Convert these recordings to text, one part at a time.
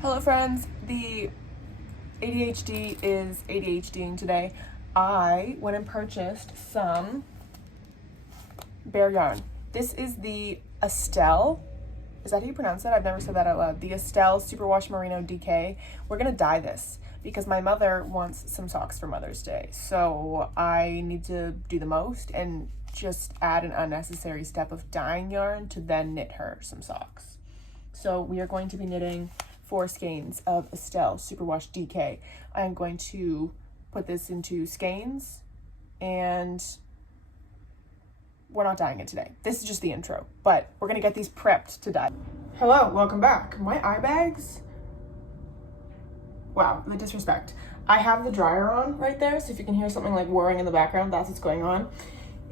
Hello friends, the ADHD is ADHDing today. I went and purchased some bear yarn. This is the Estelle, is that how you pronounce it? I've never said that out loud. The Estelle Superwash Merino DK. We're gonna dye this because my mother wants some socks for Mother's Day. So I need to do the most and just add an unnecessary step of dyeing yarn to then knit her some socks. So we are going to be knitting 4 skeins of Estelle Superwash DK. I'm going to put this into skeins and we're not dyeing it today. This is just the intro, but we're gonna get these prepped to dye. Hello, welcome back. My eye bags, wow, the disrespect. I have the dryer on right there, so if you can hear something like whirring in the background, that's what's going on.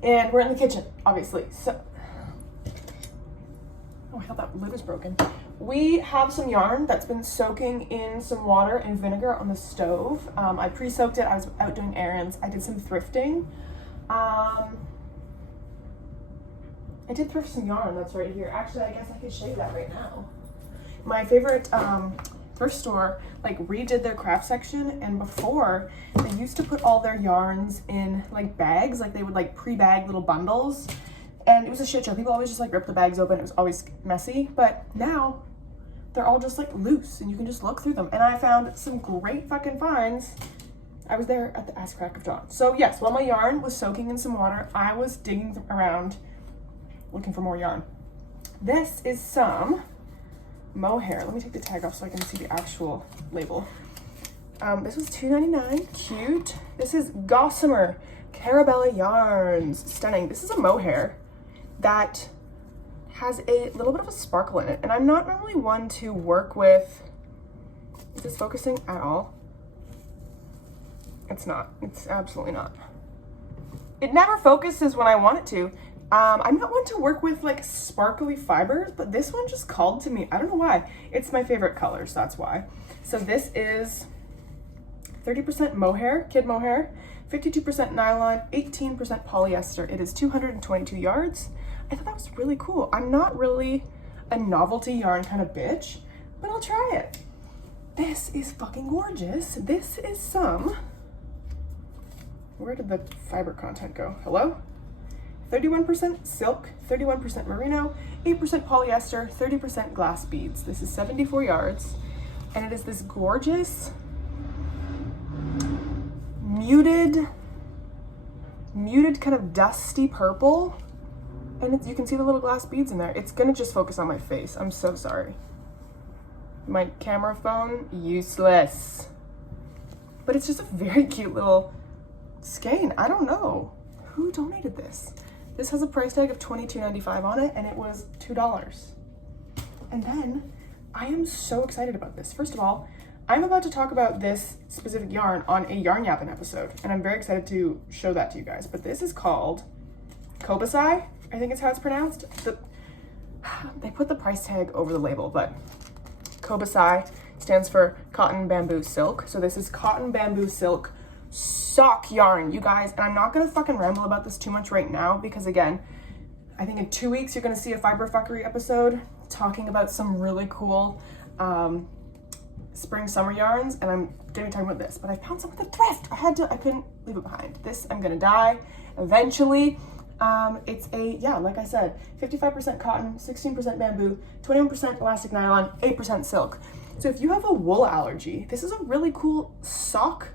And we're in the kitchen, obviously. So, oh, I thought that lid was broken. We have some yarn that's been soaking in some water and vinegar on the stove. I pre-soaked it. I was out doing errands. I did some thrifting. I did thrift some yarn that's right here. Actually, I guess I could show you that right now. My favorite thrift store like redid their craft section, and before they used to put all their yarns in like bags, like they would like pre-bag little bundles. And it was a shit show. People always just like rip the bags open. It was always messy. But now they're all just like loose and you can just look through them. And I found some great fucking finds. I was there at the ass crack of dawn. So yes, while my yarn was soaking in some water, I was digging around looking for more yarn. This is some mohair. Let me take the tag off so I can see the actual label. This was $2.99. Cute. This is Gossamer Carabella Yarns. Stunning. This is a mohair that has a little bit of a sparkle in it, and I'm not normally one to work with, is this focusing at all? It's not. It's absolutely not. It never focuses when I want it to. I'm not one to work with like sparkly fibers, but this one just called to me. I don't know why. It's my favorite color, so that's why. So this is 30% mohair, kid mohair, 52% nylon, 18% polyester. It is 222 yards. I thought that was really cool. I'm not really a novelty yarn kind of bitch, but I'll try it. This is fucking gorgeous. This is some, where did the fiber content go? Hello? 31% silk, 31% merino, 8% polyester, 30% glass beads. This is 74 yards, and it is this gorgeous muted kind of dusty purple, and you can see the little glass beads in there. It's gonna just focus on my face. I'm so sorry. My camera phone, useless. But it's just a very cute little skein. I don't know who donated this. This has a price tag of $22.95 on it, and it was $2. And then I am so excited about this. First of all, I'm about to talk about this specific yarn on a yarn yapping episode, and I'm very excited to show that to you guys. But this is called Kobasai, I think it's how it's pronounced. They put the price tag over the label, but Kobasai stands for cotton bamboo silk. So this is cotton bamboo silk sock yarn, you guys. And I'm not gonna fucking ramble about this too much right now because again, I think in 2 weeks you're gonna see a fibre fuckery episode talking about some really cool spring summer yarns, and I'm gonna be talking about this, but I found some at the thrift. I couldn't leave it behind. This I'm gonna dye eventually. It's like I said, 55% cotton, 16% bamboo, 21% elastic nylon, 8% silk. So if you have a wool allergy, this is a really cool sock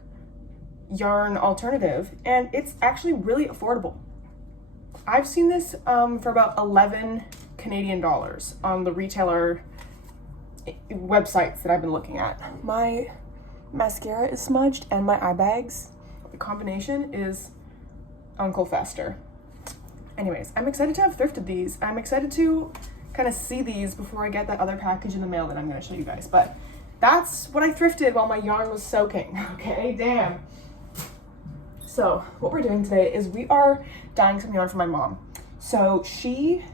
yarn alternative, and it's actually really affordable. I've seen this for about 11 Canadian dollars on the retailer websites that I've been looking at. My mascara is smudged and my eye bags, the combination is Uncle Fester. Anyways, I'm excited to have thrifted these. I'm excited to kind of see these before I get that other package in the mail that I'm going to show you guys. But that's what I thrifted while my yarn was soaking. Okay, damn. So what we're doing today is we are dyeing some yarn for my mom. So she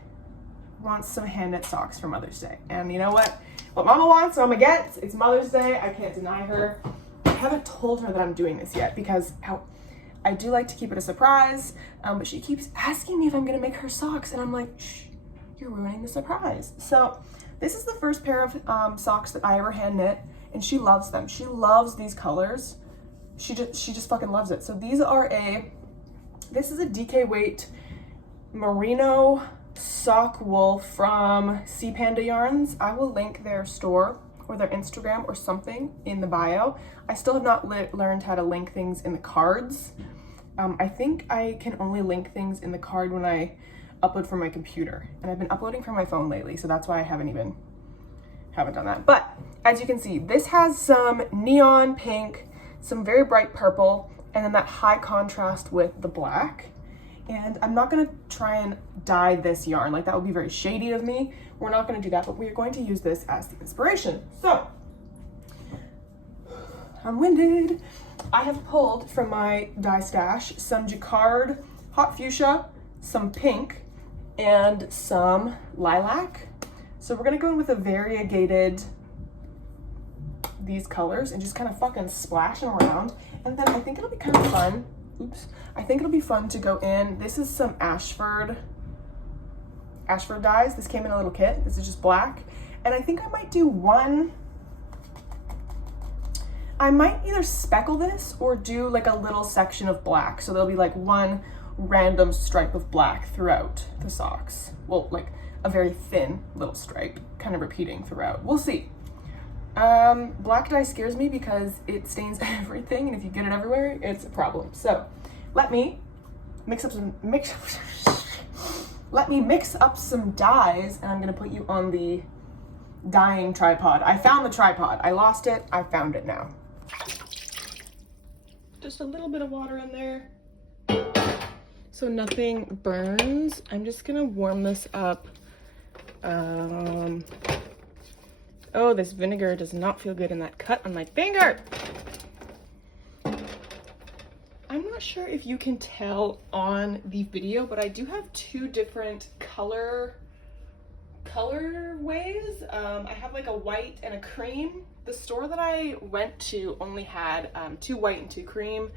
wants some hand knit socks for Mother's Day. And you know what? What mama wants, mama gets. It's Mother's Day. I can't deny her. I haven't told her that I'm doing this yet because I do like to keep it a surprise, but she keeps asking me if I'm gonna make her socks, and I'm like, shh, you're ruining the surprise. So This is the first pair of socks that I ever hand knit, and she loves them. She loves these colors. She just fucking loves it. So these are this is a DK weight merino sock wool from Panda Yarns. I will link their store or their Instagram or something in the bio. I still have not learned how to link things in the cards. I think I can only link things in the card when I upload from my computer, and I've been uploading from my phone lately, so that's why I haven't done that. But as you can see, this has some neon pink, some very bright purple, and then that high contrast with the black. And I'm not gonna try and dye this yarn, like that would be very shady of me. We're not gonna do that, but we're going to use this as the inspiration. So, I'm winded. I have pulled from my dye stash some jacquard hot fuchsia, some pink, and some lilac. So we're gonna go in with a variegated these colors and just kind of fucking splash them around. And then I think it'll be kind of fun. Oops. I think it'll be fun to go in. This is some Ashford dyes. This came in a little kit. This is just black. And I think I might do I might either speckle this or do like a little section of black. So there'll be like one random stripe of black throughout the socks. Well, like a very thin little stripe kind of repeating throughout. We'll see. Black dye scares me because it stains everything, and if you get it everywhere, it's a problem. So let me mix up some dyes, and I'm gonna put you on the dyeing tripod. I found the tripod. I lost it. I found it now. Just a little bit of water in there so nothing burns. I'm just gonna warm this up. Oh, this vinegar does not feel good in that cut on my finger. I'm not sure if you can tell on the video, but I do have two different color ways. I have like a white and a cream. The store that I went to only had 2 white and 2 cream.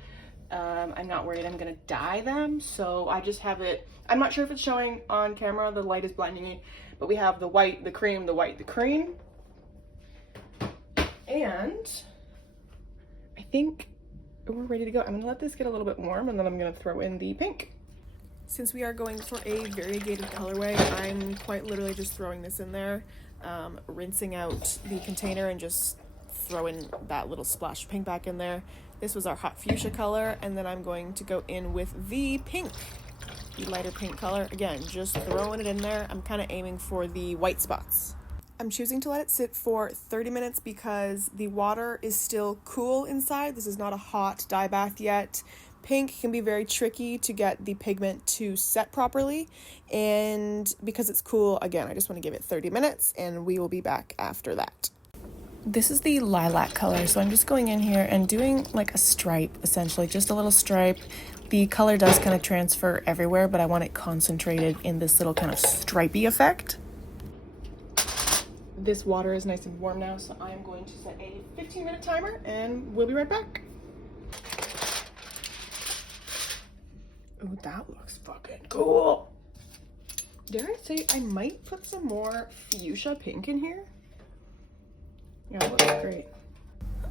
I'm not worried I'm gonna dye them, so I just have it. I'm not sure if it's showing on camera, the light is blinding me, but we have the white, the cream, the white, the cream. And I think we're ready to go. I'm gonna let this get a little bit warm, and then I'm gonna throw in the pink. Since we are going for a variegated colorway, I'm quite literally just throwing this in there, rinsing out the container and just throwing that little splash of pink back in there. This was our hot fuchsia color, and then I'm going to go in with the pink, the lighter pink color. Again, just throwing it in there. I'm kind of aiming for the white spots. I'm choosing to let it sit for 30 minutes because the water is still cool inside. This is not a hot dye bath yet. Pink can be very tricky to get the pigment to set properly, and because it's cool, again, I just want to give it 30 minutes and we will be back after that. This is the lilac color, so I'm just going in here and doing like a stripe, essentially, just a little stripe. The color does kind of transfer everywhere, but I want it concentrated in this little kind of stripey effect. This water is nice and warm now, so I am going to set a 15-minute timer and we'll be right back. Oh, that looks fucking cool. Dare I say I might put some more fuchsia pink in here? Yeah, that looks great.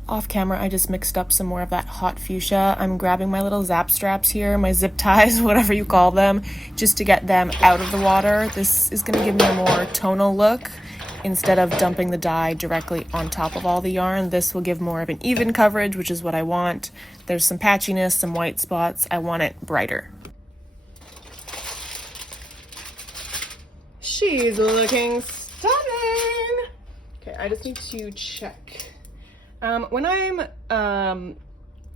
Off camera, I just mixed up some more of that hot fuchsia. I'm grabbing my little zap straps here, my zip ties, whatever you call them, just to get them out of the water. This is gonna give me a more tonal look. Instead of dumping the dye directly on top of all the yarn, this will give more of an even coverage, which is what I want. There's some patchiness, some white spots. I want it brighter. She's looking stunning. Okay, I just need to check. When I'm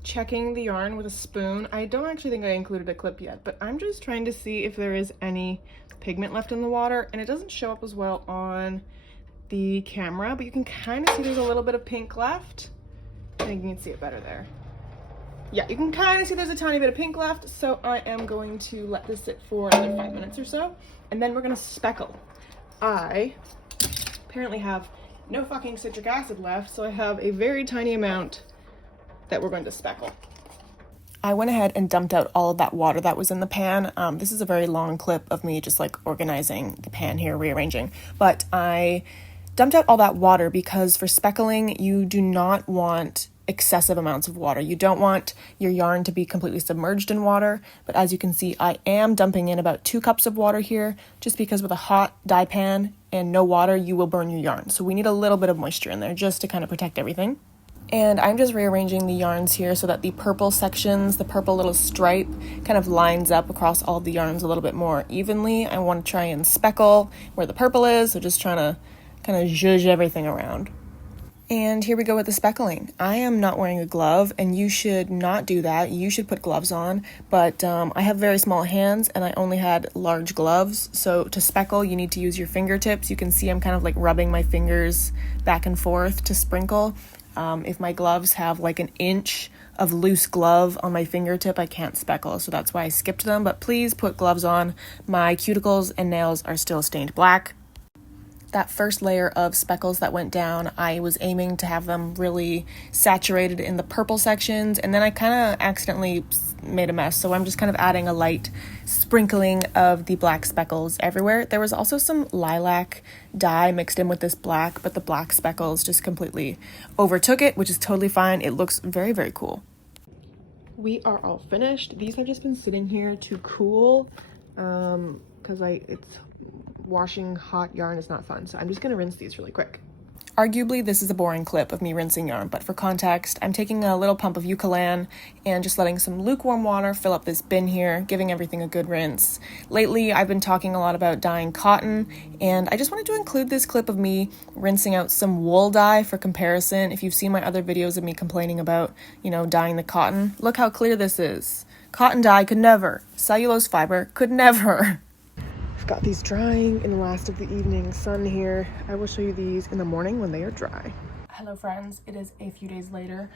checking the yarn with a spoon, I don't actually think I included a clip yet, but I'm just trying to see if there is any pigment left in the water, and it doesn't show up as well on the camera, but you can kind of see there's a little bit of pink left. I think you can see it better there. Yeah, you can kind of see there's a tiny bit of pink left, so I am going to let this sit for another 5 minutes or so, and then we're gonna speckle. I apparently have no fucking citric acid left, so I have a very tiny amount that we're going to speckle. I went ahead and dumped out all of that water that was in the pan. This is a very long clip of me just like organizing the pan here, rearranging, but I dumped out all that water because for speckling, you do not want excessive amounts of water. You don't want your yarn to be completely submerged in water, but as you can see, I am dumping in about 2 cups of water here, just because with a hot dye pan and no water, you will burn your yarn. So we need a little bit of moisture in there just to kind of protect everything. And I'm just rearranging the yarns here so that the purple sections, the purple little stripe, kind of lines up across all the yarns a little bit more evenly. I want to try and speckle where the purple is, so just trying to kind of zhuzh everything around. And here we go with the speckling. I am not wearing a glove, and you should not do that. You should put gloves on, but I have very small hands and I only had large gloves. So to speckle, you need to use your fingertips. You can see I'm kind of like rubbing my fingers back and forth to sprinkle. If my gloves have like an inch of loose glove on my fingertip, I can't speckle, so that's why I skipped them. But please put gloves on. My cuticles and nails are still stained black. That first layer of speckles that went down, I was aiming to have them really saturated in the purple sections, and then I kind of accidentally made a mess, so I'm just kind of adding a light sprinkling of the black speckles everywhere. There was also some lilac dye mixed in with this black, but the black speckles just completely overtook it, which is totally fine. It looks very, very cool. We are all finished. These have just been sitting here to cool because it's washing hot yarn is not fun, so I'm just gonna rinse these really quick. Arguably, this is a boring clip of me rinsing yarn, but for context, I'm taking a little pump of Eucalan and just letting some lukewarm water fill up this bin here, giving everything a good rinse. Lately, I've been talking a lot about dyeing cotton, and I just wanted to include this clip of me rinsing out some wool dye for comparison. If you've seen my other videos of me complaining about, dyeing the cotton, look how clear this is. Cotton dye could never. Cellulose fiber could never. I've got these drying in the last of the evening sun here. I will show you these in the morning when they are dry. Hello friends, it is a few days later.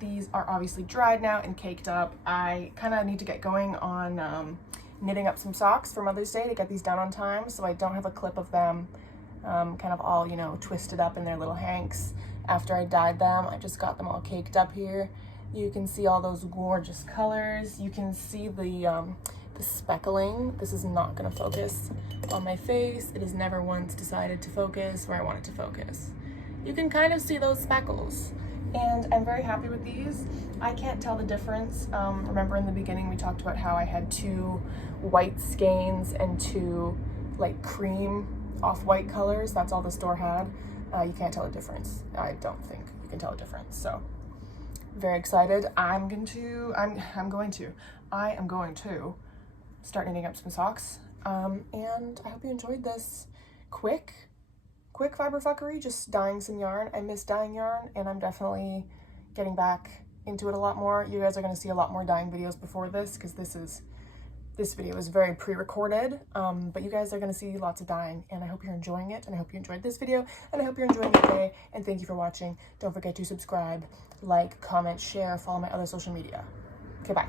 These are obviously dried now and caked up. I kind of need to get going on knitting up some socks for Mother's Day to get these done on time, so I don't have a clip of them kind of all, twisted up in their little hanks after I dyed them. I just got them all caked up here. You can see all those gorgeous colors. You can see the speckling. This is not going to focus on my face. It has never once decided to focus where I want it to focus. You can kind of see those speckles, and I'm very happy with these. I can't tell the difference. Remember in the beginning we talked about how I had 2 white skeins and 2 like cream off-white colors. That's all the store had. You can't tell the difference. I don't think you can tell the difference. So very excited. I am going to start knitting up some socks, and I hope you enjoyed this quick fiber fuckery, just dyeing some yarn. I miss dyeing yarn, and I'm definitely getting back into it a lot more. You guys are going to see a lot more dyeing videos before this, because this video is very pre-recorded, but you guys are going to see lots of dyeing, and I hope you're enjoying it, and I hope you enjoyed this video, and I hope you're enjoying your day, and thank you for watching. Don't forget to subscribe, like, comment, share, follow my other social media. Okay, bye.